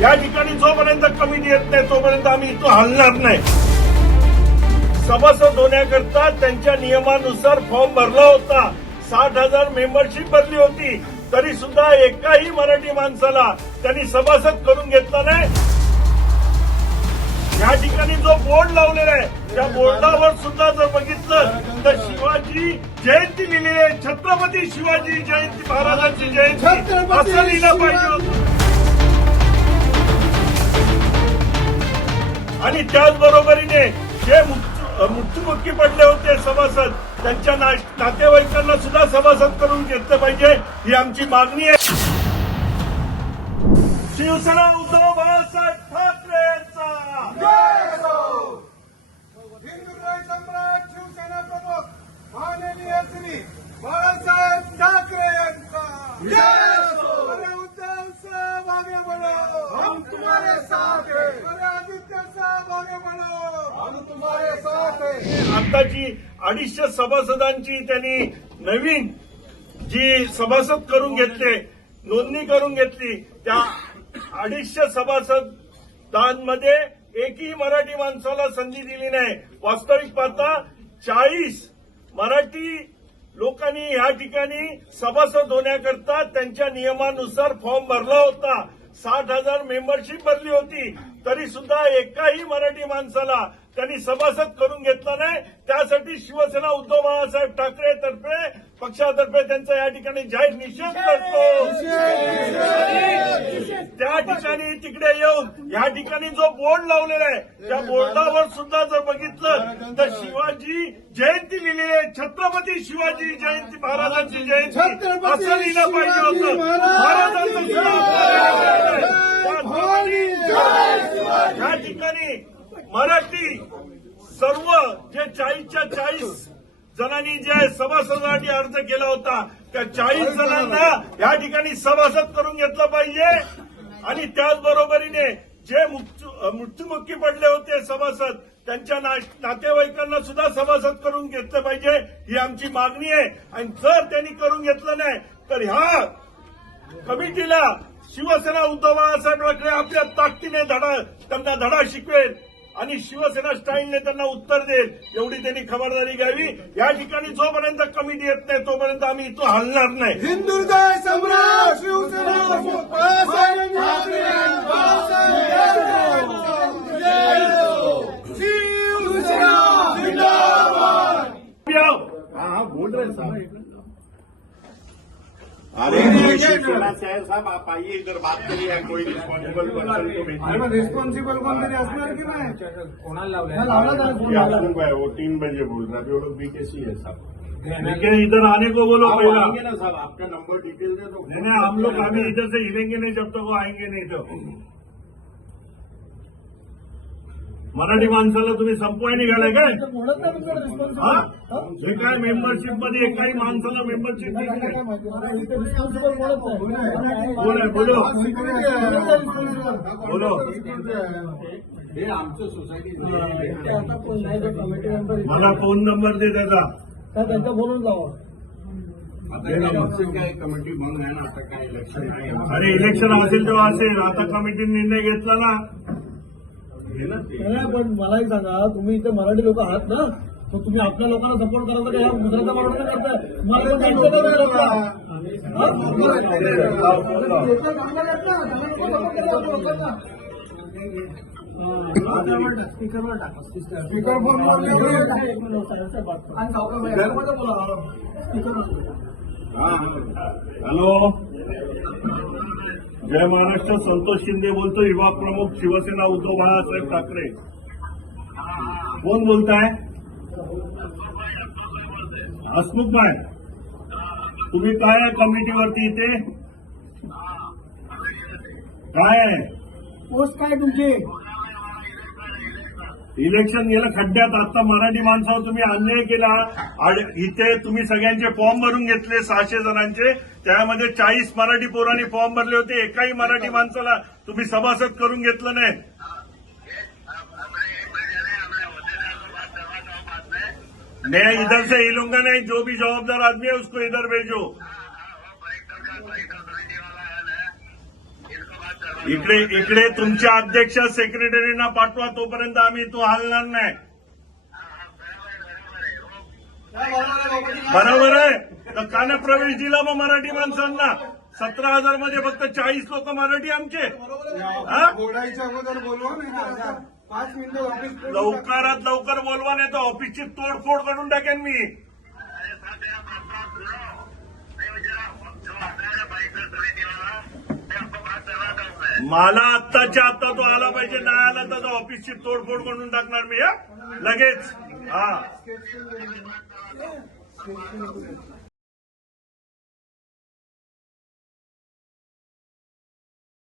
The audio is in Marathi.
या ठिकाणी जोपर्यंत कमिटी येत नाही तोपर्यंत आम्ही इथून हलणार नाही. सभासद होण्याकरता त्यांच्या नियमानुसार फॉर्म भरला होता. साठ हजार मेंबरशिप भरली होती. तरी सुद्धा एकाही मराठी माणसाला त्यांनी सभासद करून घेतला नाही. या ठिकाणी जो बोर्ड लावलेला आहे त्या बोर्डावर सुद्धा जर बघितलं तर शिवाजी जयंती लिहिलेली आहे. छत्रपती शिवाजी जयंती महाराजांची जयंती. असं लिहिलं पाहिजे आणि त्याचबरोबरीने जे मृत्यू- मृत्युमुखी पडले होते सभासद त्यांच्या नातेवाईकांना सुद्धा सभासद करून घेतलं पाहिजे ही आमची मागणी आहे. शिवसेना उद्धव बाळासाहेब ठाकरे यांचा हिंदुराय सम्राट शिवसेना प्रमुख माननीय श्री बाळासाहेब ठाकरे यांचा अरे उद्धव साहेब आगे बढ़ो हम तुम्हारे साथ हैं अरे आदित्य साहेब आगे बढ़ो हम तुम्हारे साथ हैं आताची अडीचशे सभासदांची त्यांनी नवीन जी सभासद करून घेतले नोंदणी करून घेतली त्या अडीचशे सभासदांमध्ये एकही मराठी माणसाला संधी दिली नाही. वास्तविक पाहता चाळीस मराठी लोकांनी या ठिकाणी सभासद होण्याकरता त्यांच्या नियमानुसार फॉर्म भरला होता. साठ हजार मेंबरशिप भरली होती. तरी सुद्धा एकाही मराठी माणसाला त्यांनी सभासद करून घेतला नाही त्यासाठी शिवसेना उद्धव बाळासाहेब ठाकरे तर्फे पक्षातर्फे त्यांचा या ठिकाणी जाहीर निषेध करतो त्या ठिकाणी तिकडे येऊन या ठिकाणी जो बोर्ड लावलेला आहे त्या बोर्डावर सुद्धा जर बघितलं तर शिवाजी जयंती लिहिलेली आहे छत्रपती शिवाजी जयंती महाराजांची जयंती असं लिहिलं पाहिजे होतं. महाराजांचं या ठिकाणी मराठी चाळीस जणांनी जे सभासदासाठी अर्ज केला होता त्या चाळीस जणांना या ठिकाणी सभासद करून घेतलं पाहिजे. आणि त्याचबरोबरीने जे मृत्यू- मृत्युमुखी पडले होते सभासद त्यांच्या नातेवाईकांना सुद्धा सभासद करून घेतलं पाहिजे. ही आमची मागणी आहे. आणि जर त्यांनी करून घेतलं नाही तर ह्या कमिटीला शिवसेना उद्धव बाळासाहेब ठाकरे आपल्या ताकदीने धडा त्यांना धडा शिकवेल. आणि शिवसेना स्टाईलने त्यांना उत्तर देईल एवढी त्यांनी खबरदारी घ्यावी. या ठिकाणी जोपर्यंत कमिटी येत नाही तोपर्यंत आम्ही इथून हलणार नाही. हिंदुराय सम्राट शिवसेना हाँ बोल रहे साहब अरे शिवसेना शहर साहब आप आइए इधर बात करिए कोई रिस्पॉन्सिबल पर्सन को भेजिए रिस्पॉन्सिबल कोणतरी असणार की नाही? कोणाला हा, लावला है वो तीन बजे बोल रहा है अभी वो लोग बीकेसी है साहब लेकिन इधर आने को बोलो आप पहला. आएंगे ना साहब आपका नंबर डिटेल दे दो। नहीं नहीं हम लोग अभी इधर से हिलेंगे नहीं जब तक वो आएंगे नहीं तो। मराठी माणसाला तुम्ही संपवाय निघालाय काय हा. हा? काय मेंबरशिपमध्ये एकाही माणसाला मेंबरशिप. बोला, बोलो. बोलो हे आमचं सोसायटी ते आता कोण नाही तो कमिटी मेंबर मला फोन नंबर दे त्याचा आता इलेक्शन काय कमिटी मग आहे ना आता काय इलेक्शन अरे इलेक्शन असेल तेव्हा असेल आता कमिटीने निर्णय घेतला ना हे. नाही पण मलाही सांगा तुम्ही इथे मराठी लोक आहात ना तर तुम्ही आपल्या लोकांना सपोर्ट करायचा का ह्या गुजरातच्या मराठा करताय. हा? स्पीकरवर टाका स्पीकर फोन हाँ हाँ हॅलो. जय महाराष्ट्र संतोष शिंदे बोलतो युवा प्रमुख शिवसेना उद्धव बाळासाहेब ठाकरे. कोण बोलताय? हसमुख भाय तुम्ही काय आहे कमिटीवरती इथे? काय आहे? पोस्ट काय तुमची? इलेक्शन गेलं खड्ड्यात. आता मराठी माणसावर तुम्ही अन्याय केला. इथे तुम्ही सगळ्यांचे फॉर्म भरून घेतले सहाशे जणांचे. त्यामध्ये चाळीस मराठी पोरांनी फॉर्म भरले होते. एकाही मराठी माणसाला तुम्ही सभासद करून घेतलं नाही. मैं इधर से हिलूंगा नहीं जो भी जवाबदार आदमी है उसको इधर भेजो. इकडे इकडे तुमच्या अध्यक्ष सेक्रेटरीना पाठवा तोपर्यंत आम्ही तो हलणार नाही. बरोबर आहे. तर कान प्रवेश दिला मग मराठी माणसांना. सतरा हजारमध्ये फक्त चाळीस लोक मराठी आमचे. हा? लवकरात लवकर बोलवा नाही तर ऑफिसची तोडफोड करून टाकेन मी. मला आत्ताच्या आत्ता तो आला पाहिजे नाही आला तर तो ऑफिसची तोडफोड करून टाकणार मी लगेच. हा.